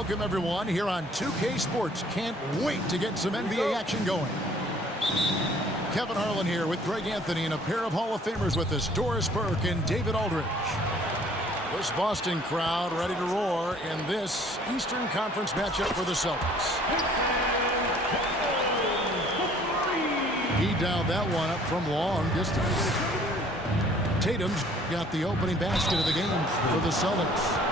welcome everyone here on 2K Sports. Can't wait to get some NBA action going. Kevin Harlan here with Greg Anthony and a pair of Hall of Famers with us, Doris Burke and David Aldridge. This Boston crowd ready to roar in this Eastern Conference matchup for the Celtics. He dialed that one up from long distance. Tatum's got the opening basket of the game for the Celtics.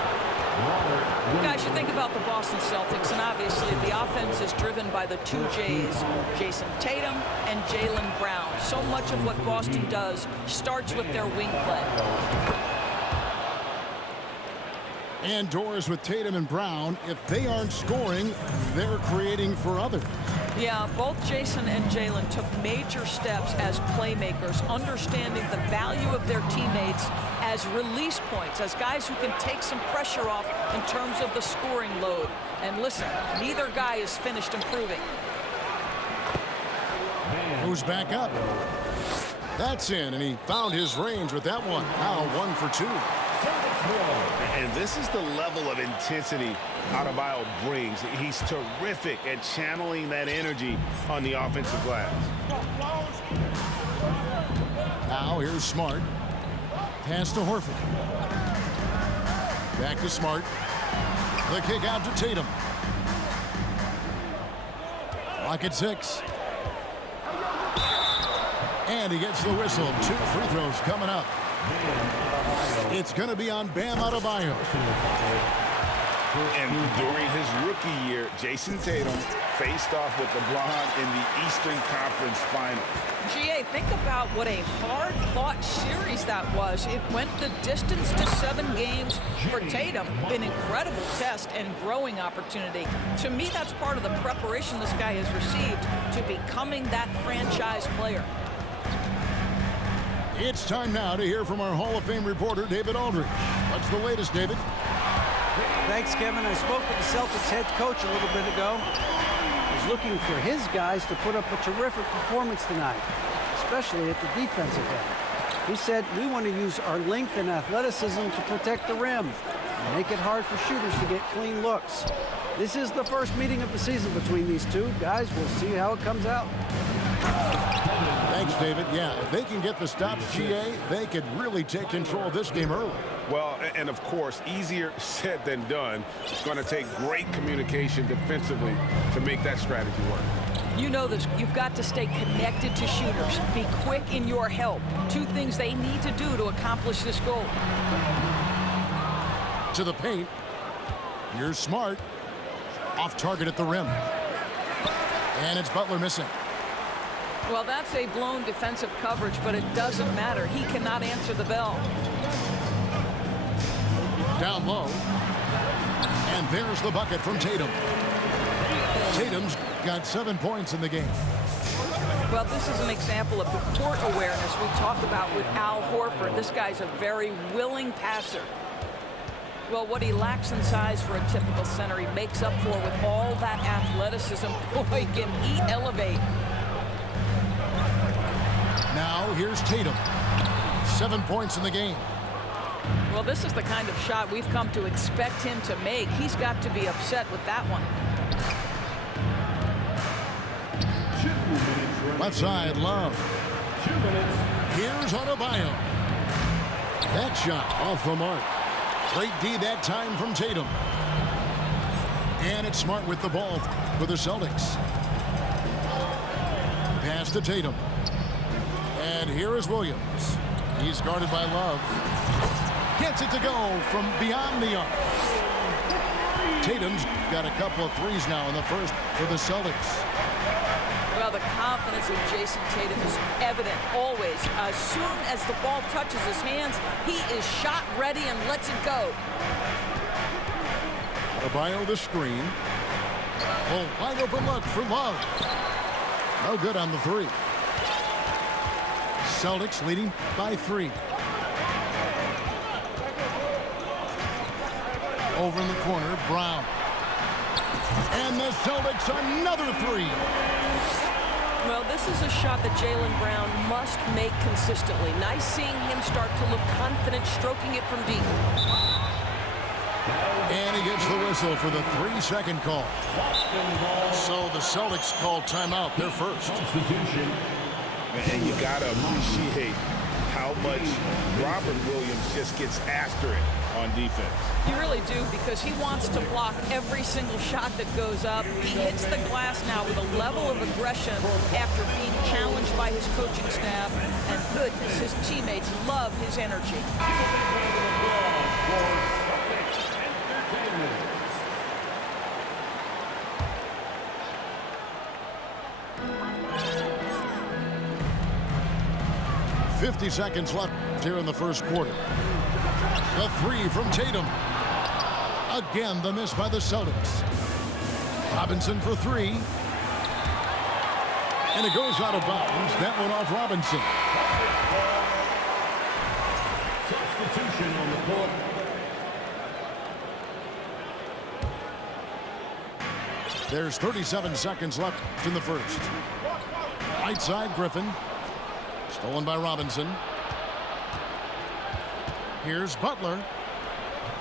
Guys, you think about the Boston Celtics, and obviously the offense is driven by the two J's, Jason Tatum and Jaylen Brown. So much of what Boston does starts with their wing play. And Doris, with Tatum and Brown, if they aren't scoring, they're creating for others. Yeah, both Jason and Jaylen took major steps as playmakers, understanding the value of their teammates as release points, as guys who can take some pressure off in terms of the scoring load. And listen, neither guy is finished improving. Moves back up. That's in, and he found his range with that one. Now 1 for 2. And this is the level of intensity Adebayo brings. He's terrific at channeling that energy on the offensive glass. Now here's Smart. Pass to Horford. Back to Smart. The kick out to Tatum. Clock at 6. And he gets the whistle. 2 free throws coming up. It's going to be on Bam Adebayo. And during his rookie year, Jason Tatum faced off with LeBron in the Eastern Conference Final. GA, think about what a hard-fought series that was. It went the distance to 7 games for Tatum. An incredible test and growing opportunity. To me, that's part of the preparation this guy has received to becoming that franchise player. It's time now to hear from our Hall of Fame reporter, David Aldridge. What's the latest, David? Thanks, Kevin. I spoke with the Celtics head coach a little bit ago. He's looking for his guys to put up a terrific performance tonight, especially at the defensive end. He said, we want to use our length and athleticism to protect the rim and make it hard for shooters to get clean looks. This is the first meeting of the season between these two. Guys, we'll see how it comes out. Thanks, David. Yeah, if they can get the stops, GA, they could really take control of this game early. Well, and of course, easier said than done. It's going to take great communication defensively to make that strategy work. You know this. You've got to stay connected to shooters. Be quick in your help. 2 things they need to do to accomplish this goal. To the paint. Here's Smart. Off target at the rim. And it's Butler missing. Well, that's a blown defensive coverage, but it doesn't matter. He cannot answer the bell. Down low. And there's the bucket from Tatum. Tatum's got 7 points in the game. Well, this is an example of the court awareness we talked about with Al Horford. This guy's a very willing passer. Well, what he lacks in size for a typical center, he makes up for with all that athleticism. Boy, can he elevate. Now here's Tatum. 7 points in the game. Well, this is the kind of shot we've come to expect him to make. He's got to be upset with that one. Left side, Love. Here's Adebayo. That shot off the mark. Great D that time from Tatum. And it's Smart with the ball for the Celtics. Pass to Tatum. And here is Williams. He's guarded by Love. Gets it to go from beyond the arc. Tatum's got a couple of threes now in the first for the Celtics. Well, the confidence of Jason Tatum is evident always. As soon as the ball touches his hands, he is shot ready and lets it go. Adebayo the screen. Oh, wide open look for Love. No good on the 3. Celtics leading by 3. Over in the corner, Brown. And the Celtics another 3. Well, this is a shot that Jaylen Brown must make consistently. Nice seeing him start to look confident, stroking it from deep. And he gets the whistle for the 3-second call. So the Celtics call timeout, their first. And you got to appreciate how much Robert Williams just gets after it on defense. You really do, because he wants to block every single shot that goes up. He hits the glass now with a level of aggression after being challenged by his coaching staff. And goodness, his teammates love his energy. 50 seconds left here in the first quarter. The three from Tatum. Again, the miss by the Celtics. Robinson for three. And it goes out of bounds. That went off Robinson. Substitution on the court. There's 37 seconds left in the first. Right side, Griffin. Stolen by Robinson. Here's Butler.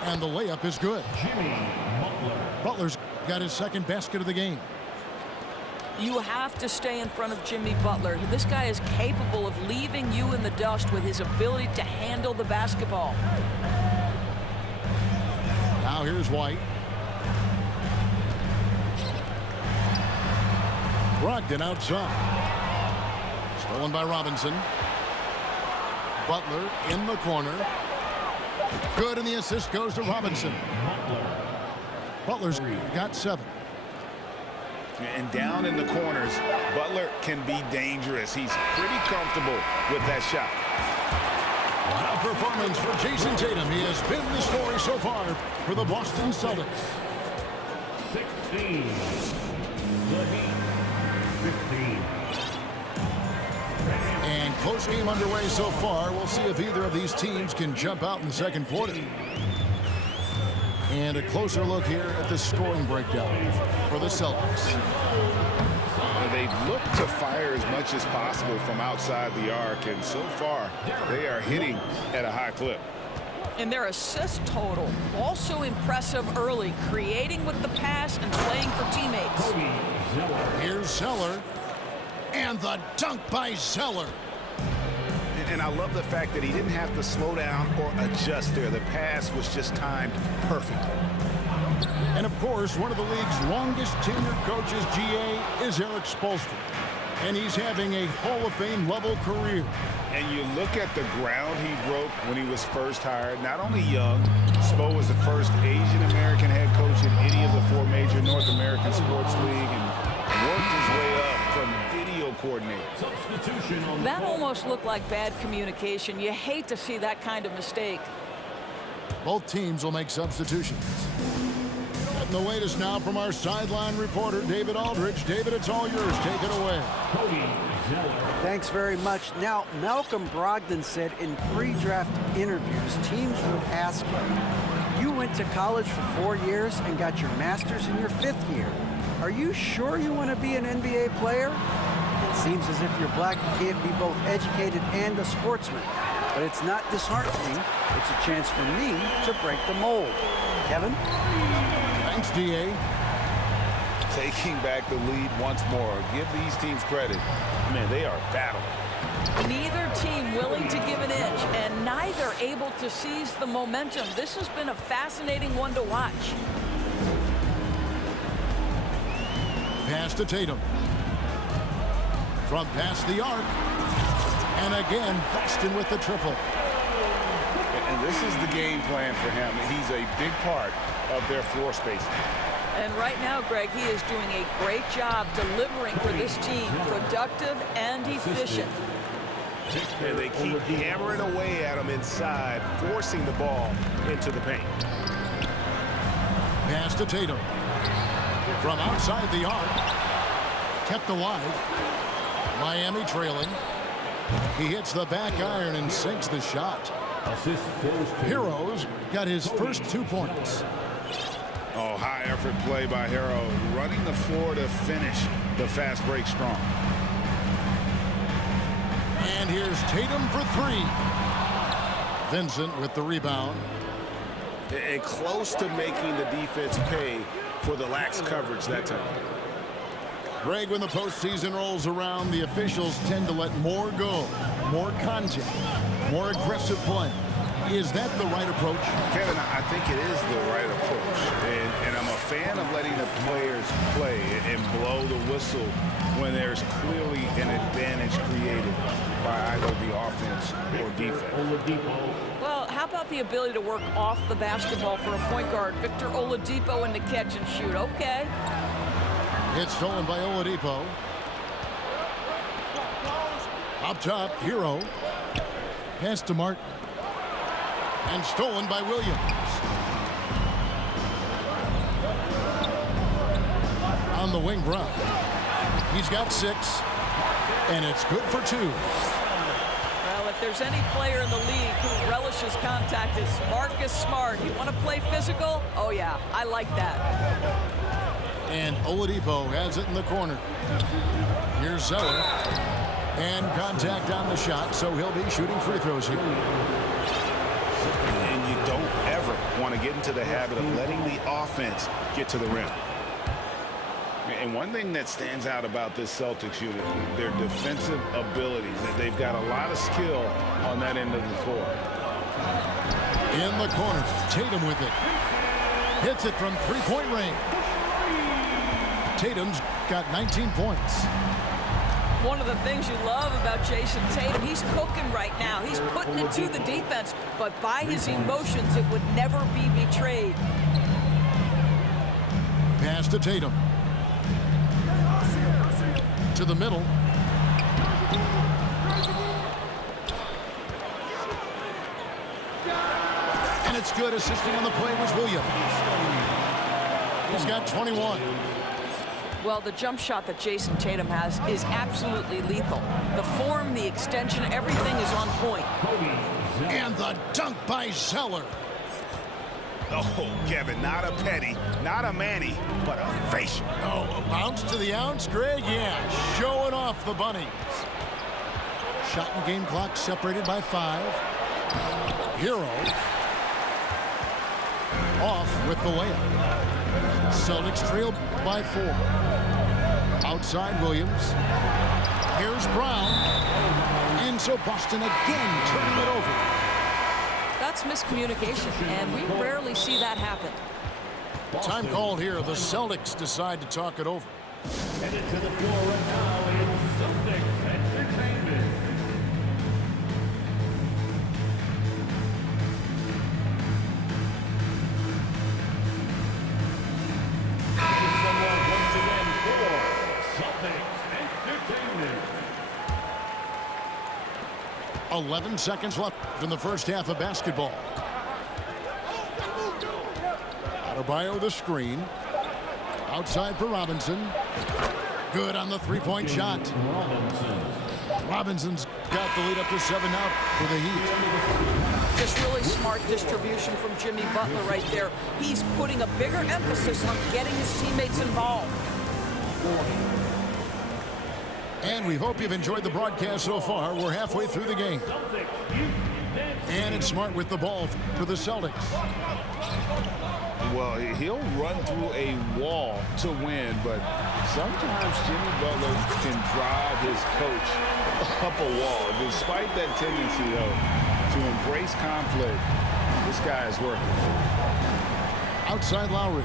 And the layup is good. Jimmy Butler. Butler's got his second basket of the game. You have to stay in front of Jimmy Butler. This guy is capable of leaving you in the dust with his ability to handle the basketball. Now here's White. Brogdon outside. Stolen by Robinson. Butler in the corner. Good, and the assist goes to Robinson. Butler's got 7. And down in the corners, Butler can be dangerous. He's pretty comfortable with that shot. What a performance for Jason Tatum. He has been the story so far for the Boston Celtics. 16. The Heat. 15. And close game underway so far. We'll see if either of these teams can jump out in the second quarter. And a closer look here at the scoring breakdown for the Celtics. They've looked to fire as much as possible from outside the arc, and so far they are hitting at a high clip. And their assist total also impressive early, creating with the pass and playing for teammates. Here's Zeller. And the dunk by Zeller. And I love the fact that he didn't have to slow down or adjust there. The pass was just timed perfectly. And of course, one of the league's longest tenured coaches, GA, is Eric Spoelstra. And he's having a Hall of Fame level career. And you look at the ground he broke when he was first hired. Not only young, Spo was the first Asian American head coach in any of the 4 major North American sports league, and worked his way up from video coordinator. Substitution on That almost looked like bad communication. You hate to see that kind of mistake. Both teams will make substitutions. And the latest now from our sideline reporter, David Aldridge. David, it's all yours. Take it away. Cody Zeller. Thanks very much. Now, Malcolm Brogdon said in pre-draft interviews, teams would ask him, you went to college for 4 years and got your master's in your 5th year. Are you sure you want to be an NBA player? It seems as if you're black, you can't be both educated and a sportsman. But it's not disheartening. It's a chance for me to break the mold. Kevin? Thanks, DA. Taking back the lead once more. Give these teams credit. Man, they are battling. Neither team willing to give an inch, and neither able to seize the momentum. This has been a fascinating one to watch. Pass to Tatum. From past the arc. And again, Boston with the triple. And this is the game plan for him. He's a big part of their floor spacing. And right now, Greg, he is doing a great job delivering for this team, productive and efficient. And they keep hammering away at him inside, forcing the ball into the paint. Pass to Tatum. From outside the arc. Kept alive. Miami trailing. He hits the back iron and sinks the shot. Assist goes to Heroes got his first 2 points. Oh, high effort play by Hero, running the floor to finish the fast break strong. And here's Tatum for 3. Vincent with the rebound. and close to making the defense pay for the lax coverage that time. Greg, when the postseason rolls around, the officials tend to let more go, more contact, more aggressive play. Is that the right approach? Kevin, I think it is the right approach. And I'm a fan of letting the players play and blow the whistle when there's clearly an advantage created by either the offense or defense. Well, how about the ability to work off the basketball for a point guard? Victor Oladipo in the catch and shoot. Okay. It's stolen by Oladipo. Up top, Hero. Pass to Martin. And stolen by Williams. On the wing, Brown. He's got 6. And it's good for 2. Well, if there's any player in the league who relishes contact, it's Marcus Smart. You want to play physical? Oh, yeah, I like that. And Oladipo has it in the corner. Here's Zeller. And contact on the shot, so he'll be shooting free throws here. And you don't ever want to get into the habit of letting the offense get to the rim. And one thing that stands out about this Celtics unit, their defensive abilities. They've got a lot of skill on that end of the floor. In the corner, Tatum with it. Hits it from three-point range. Tatum's got 19 points. One of the things you love about Jason Tatum, he's cooking right now. He's putting it to the defense, but by his emotions, it would never be betrayed. Pass to Tatum. To the middle. And it's good. Assisting on the play was Williams. He's got 21. Well, the jump shot that Jason Tatum has is absolutely lethal. The form, the extension, everything is on point. And the dunk by Zeller. Oh, Kevin, not a petty, not a Manny, but a facial. Oh, a bounce to the ounce, Greg? Yeah, showing off the bunnies. Shot and game clock separated by 5. Hero off with the layup. Celtics trail by 4. Outside Williams. Here's Brown. And so Boston again turning it over. That's miscommunication, and we rarely see that happen. Time called here. The Celtics decide to talk it over. Headed to the floor right now is Celtics Entertainment. Once again for Celtics Entertainment. 11 seconds left in the first half of basketball. Adebayo the screen. Outside for Robinson. Good on the three-point shot. Robinson's got the lead up to 7 now for the Heat. Just really smart distribution from Jimmy Butler right there. He's putting a bigger emphasis on getting his teammates involved. And we hope you've enjoyed the broadcast so far. We're halfway through the game. And it's Smart with the ball for the Celtics. Well, he'll run through a wall to win, but sometimes Jimmy Butler can drive his coach up a wall. Despite that tendency, though, to embrace conflict, this guy is working. Outside Lowry.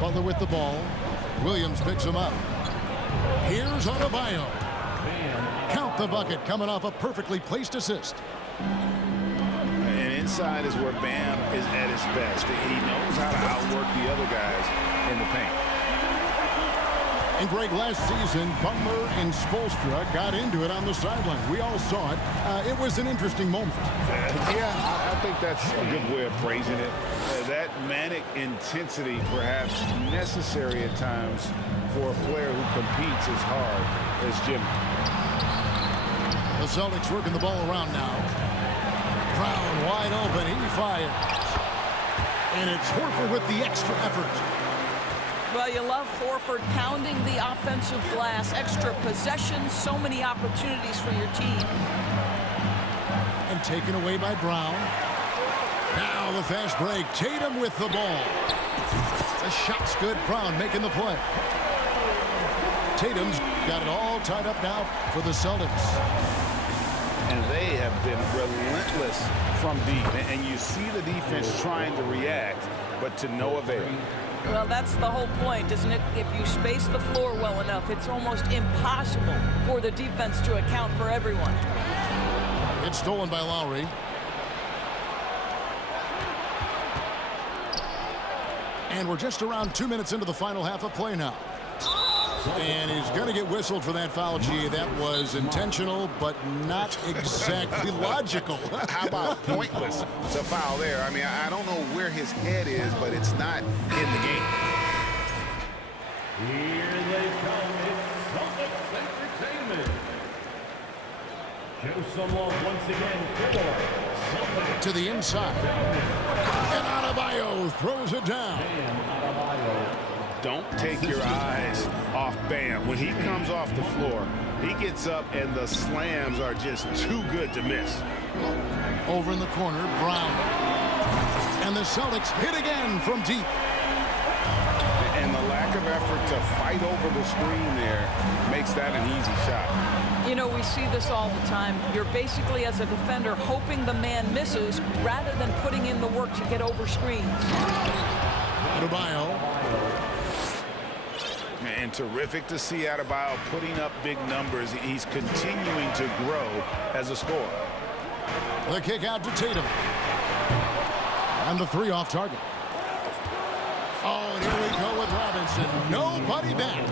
Butler with the ball. Williams picks him up. Here's Adebayo. Count the bucket, coming off a perfectly placed assist. And inside is where Bam is at his best. He knows how to outwork the other guys in the paint. And Greg, last season, Butler and Spoelstra got into it on the sideline. We all saw it. It was an interesting moment. Yeah, I think that's a good way of phrasing it. That manic intensity perhaps necessary at times for a player who competes as hard as Jimmy. The Celtics working the ball around now. Brown wide open. He fires. And it's Horford with the extra effort. Well, you love Horford pounding the offensive glass, extra possessions, so many opportunities for your team. rebound taken away by Brown. Now the fast break. Tatum with the ball. The shot's good. Brown making the play. Tatum's got it all tied up now for the Celtics. And they have been relentless from deep. And you see the defense trying to react, but to no avail. Well, that's the whole point, isn't it? If you space the floor well enough, it's almost impossible for the defense to account for everyone. It's stolen by Lowry. And we're just around 2 minutes into the final half of play now. And he's going to get whistled for that foul, G. That was intentional, but not exactly logical. How about pointless? It's a foul there. I mean, I don't know where his head is, but it's not in the game. Here they come. It's Celtics Entertainment. Show some love once again for Celtics. To the inside. And Adebayo throws it down. Don't take your eyes off Bam. When he comes off the floor, he gets up and the slams are just too good to miss. Over in the corner, Brown. And the Celtics hit again from deep. And the lack of effort to fight over the screen there makes that an easy shot. You know, we see this all the time. You're basically, as a defender, hoping the man misses rather than putting in the work to get over screens. Adebayo. And terrific to see Adebayo putting up big numbers. He's continuing to grow as a scorer. The kick out to Tatum. And the three off target. Oh, and here we go with Robinson. Nobody back.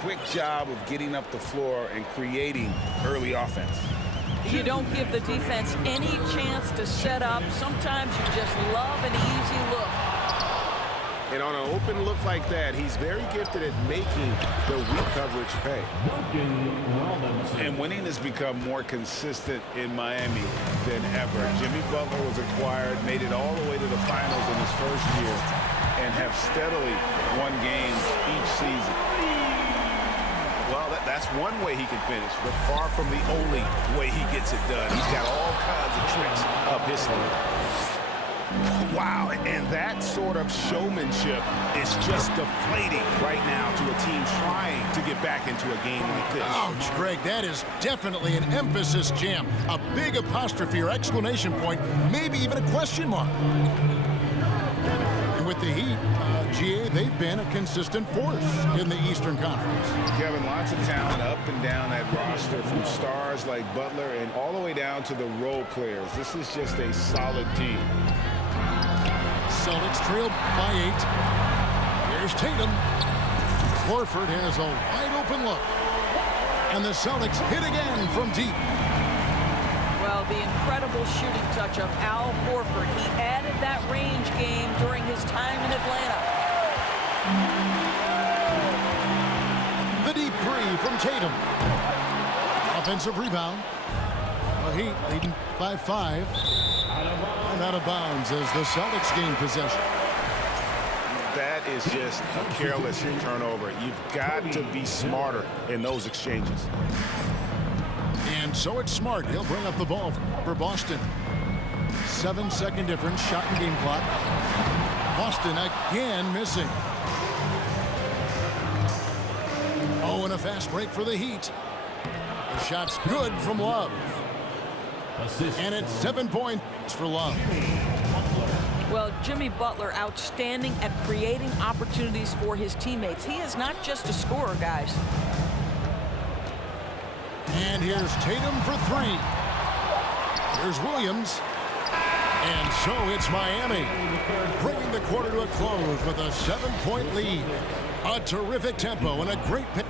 Quick job of getting up the floor and creating early offense. You don't give the defense any chance to set up. Sometimes you just love an easy look. And on an open look like that, he's very gifted at making the weak coverage pay. And winning has become more consistent in Miami than ever. Jimmy Butler was acquired, made it all the way to the finals in his first year, and have steadily won games each season. Well, that's one way he can finish, but far from the only way he gets it done. He's got all kinds of tricks up his sleeve. Wow, and that sort of showmanship is just deflating right now to a team trying to get back into a game like this. Ouch, Greg, that is definitely an emphasis jam. A big apostrophe or exclamation point, maybe even a question mark. And with the Heat, GA, they've been a consistent force in the Eastern Conference. Kevin, lots of talent up and down that roster, from stars like Butler and all the way down to the role players. This is just a solid team. Celtics trailed by 8. Here's Tatum. Horford has a wide-open look. And the Celtics hit again from deep. Well, the incredible shooting touch of Al Horford. He added that range game during his time in Atlanta. The deep three from Tatum. Offensive rebound. The Heat leading by 5. And out of bounds as the Celtics gain possession. That is just a careless turnover. You've got to be smarter in those exchanges. And so it's Smart. He'll bring up the ball for Boston. 7-second difference, shot and game clock. Boston again missing. Oh, and a fast break for the Heat. The shot's good from Love. And it's 7 points for Love. Well, Jimmy Butler outstanding at creating opportunities for his teammates. He is not just a scorer, guys. And here's Tatum for 3. Here's Williams. And so it's Miami, bringing the quarter to a close with a 7-point lead. A terrific tempo and a great pick.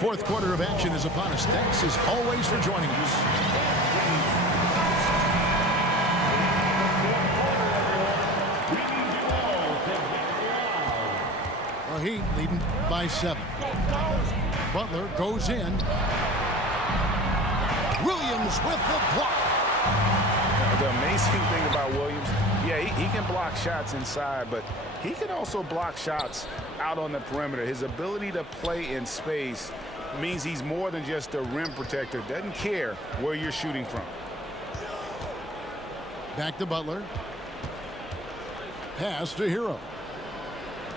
Fourth quarter of action is upon us. Thanks as always for joining us. The Heat leading by 7. Butler goes in. Williams with the block. The amazing thing about Williams, yeah, he can block shots inside, but he can also block shots out on the perimeter. His ability to play in space means he's more than just a rim protector. Doesn't care where you're shooting from. Back to Butler. Pass to Hero.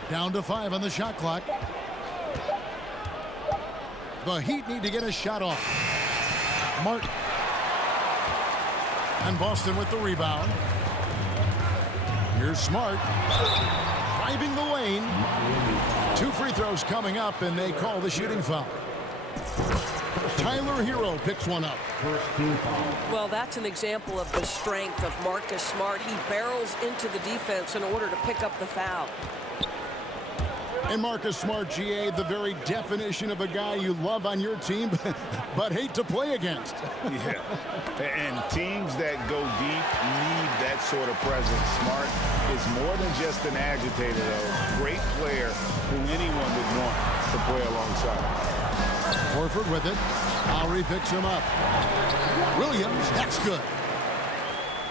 Down to 5 on the shot clock. The Heat need to get a shot off. Martin. And Boston with the rebound. Here's Smart. Driving the lane. 2 free throws coming up, and they call the shooting foul. Tyler Hero picks one up. Well, that's an example of the strength of Marcus Smart. He barrels into the defense in order to pick up the foul. And Marcus Smart, GA, the very definition of a guy you love on your team, but hate to play against. Yeah, and teams that go deep need that sort of presence. Smart is more than just an agitator, though. Great player who anyone would want to play alongside. Horford with it. Lowry picks him up. Williams, that's good.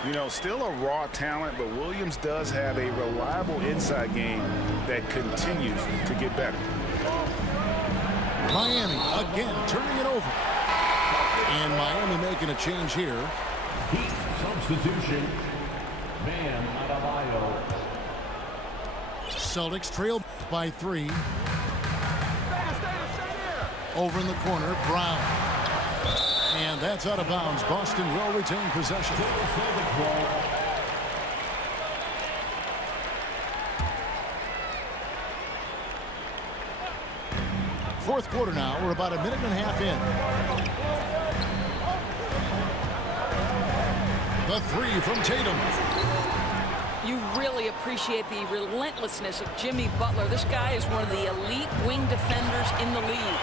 You know, still a raw talent, but Williams does have a reliable inside game that continues to get better. Miami again turning it over. And Miami making a change here. Heat substitution. Bam Adebayo. Celtics trail by 3. Over in the corner, Brown. And that's out of bounds. Boston will retain possession. Fourth quarter now. We're about a minute and a half in. The 3 from Tatum. You really appreciate the relentlessness of Jimmy Butler. This guy is one of the elite wing defenders in the league.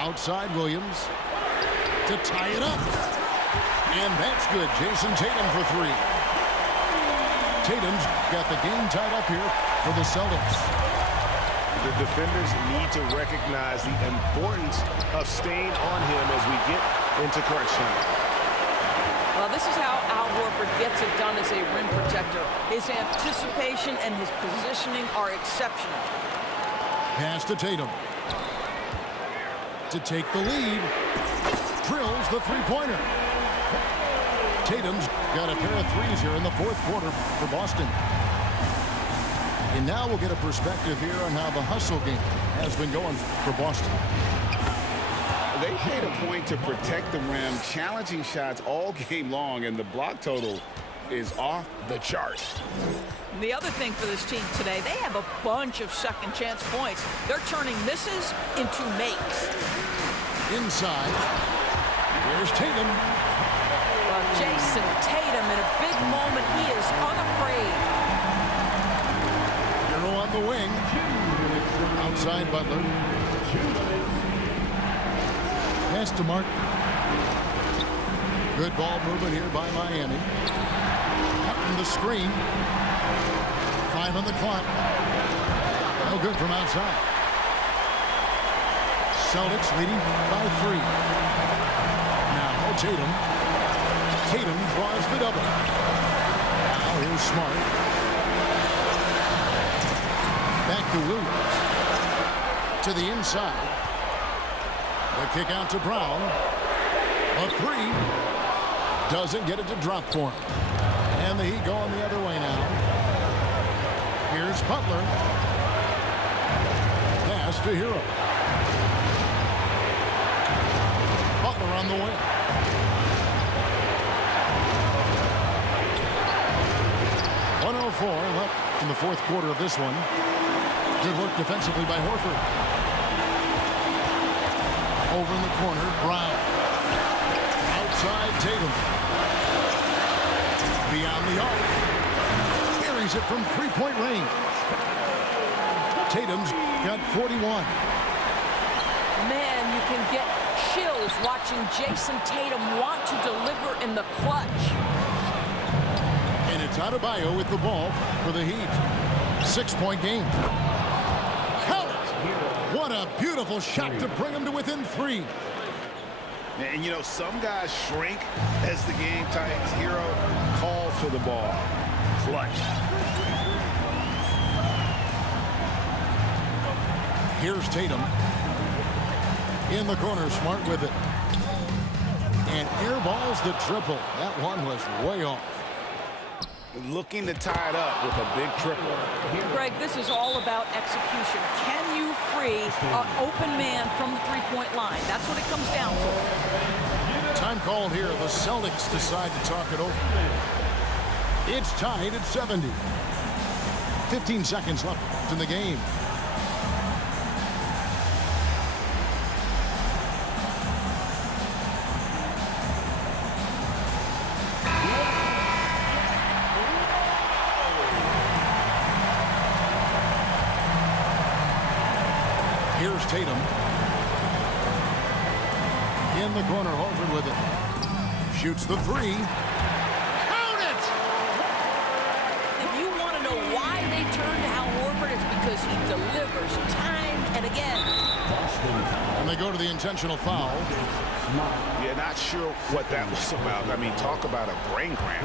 Outside Williams to tie it up. And that's good. Jason Tatum for 3. Tatum's got the game tied up here for the Celtics. The defenders need to recognize the importance of staying on him as we get into crunch time. Well, this is how Al Horford gets it done as a rim protector. His anticipation and his positioning are exceptional. Pass to Tatum. To take the lead. Drills the three-pointer. Tatum's got a pair of threes here in the fourth quarter for Boston. And now we'll get a perspective here on how the hustle game has been going for Boston. They made a point to protect the rim, challenging shots all game long, and the block total is off the charts. The other thing for this team today, they have a bunch of second chance points. They're turning misses into makes. Inside. Here's Tatum. Well, Jason Tatum in a big moment. He is unafraid. Hero on the wing. Outside Butler. Pass to Mark. Good ball movement here by Miami. Hutton the screen. 5 on the clock. No good from outside. Celtics leading by 3. Now Tatum. Tatum draws the double. Now here's Smart. Back to Williams. To the inside. The kick out to Brown. A 3. Doesn't get it to drop for him. And the Heat going the other way now. Here's Butler. Pass to Hero. Butler on the wing. .104 left in the fourth quarter of this one. Good work defensively by Horford. Over in the corner, Brown. Outside Tatum. Beyond the arc. Carries it from three-point range. Tatum's got 41. Man, you can get chills watching Jason Tatum want to deliver in the clutch. And it's Adebayo with the ball for the Heat. 6-point game. Count it! What a beautiful shot to bring him to within 3. And, you know, some guys shrink as the game tightens. Hero calls for the ball. Clutch. Here's Tatum. In the corner, Smart with it. And airballs the triple. That one was way off. Looking to tie it up with a big triple. Greg, this is all about execution. Can you free an open man from the three-point line? That's what it comes down to. Time called here. The Celtics decide to talk it over. It's tied at 70. 15 seconds left in the game. Here's Tatum. In the corner, Horford with it. Shoots the three. Count it! If you want to know why they turn to Al Horford, it's because he delivers time and again. And they go to the intentional foul. Yeah, not sure what that was about. I mean, talk about a brain cramp.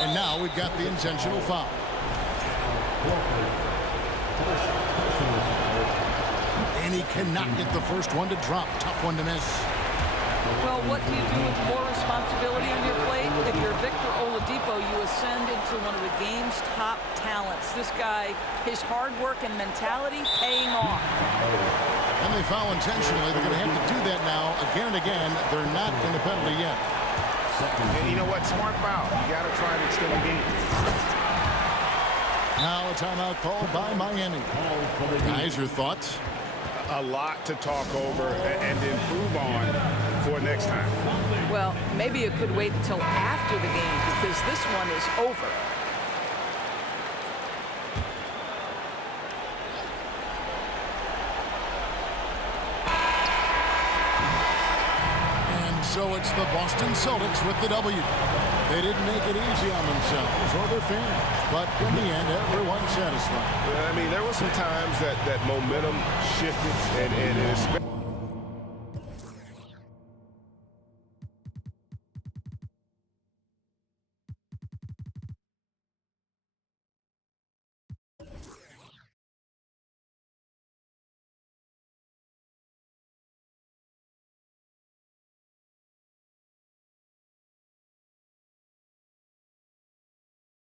And now we've got the intentional foul. And he cannot get the first one to drop. Tough one to miss. Well, what do you do with more responsibility on your plate? If you're Victor Oladipo, you ascend into one of the game's top talents. This guy, his hard work and mentality paying off. And they foul intentionally. They're going to have to do that now again and again. They're not in the penalty yet. And you know what? Smart foul. You got to try to extend the game. Now a timeout called by Miami. Guys, your thoughts? A lot to talk over and improve on for next time. Well, maybe it could wait until after the game because this one is over. And so it's the Boston Celtics with the W. They didn't make it easy on themselves or their fans, but in the end, everyone's satisfied. I mean, there were some times that momentum shifted, and especially